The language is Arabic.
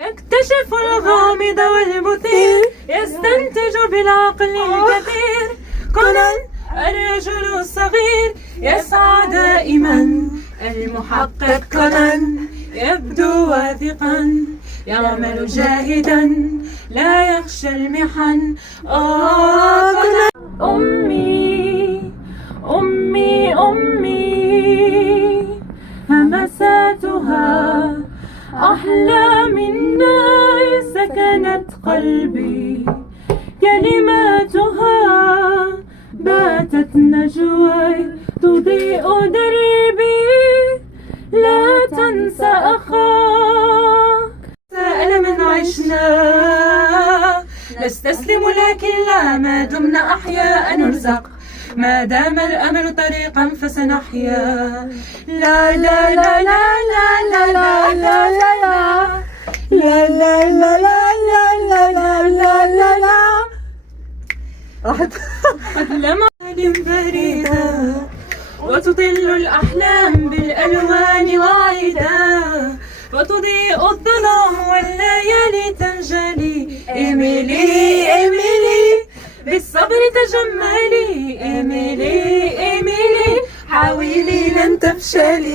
يكتشف الغامض والمثير، يستنتج بالعقل الكثير. كونان الرجل الصغير يسعى دائما، المحقق كونان يبدو واثقا، يعمل جاهدا لا يخشى المحن. كونان. أمي أمي أمي همساتها أحلى من نار سكنت قلبي، كلماتها باتت نجواي تضيء دربي. لا تنسى أخاك، سأل من عشنا نستسلم لكن لا، ما دمنا أحياء نرزق، ما دام الأمل طريقا فسنحيا. لا لا لا لا لا لا لا لا لا لا لا لا لا لا لا لا لا. راحت. قد لمعت فريدة وتطل الأحلام بالألوان وعيدا، وتضيء الظلام والليالي تنجلي. إيميلي إيميلي بالصبر تجملي، إيميلي إيميلي حاولي لن تفشلي.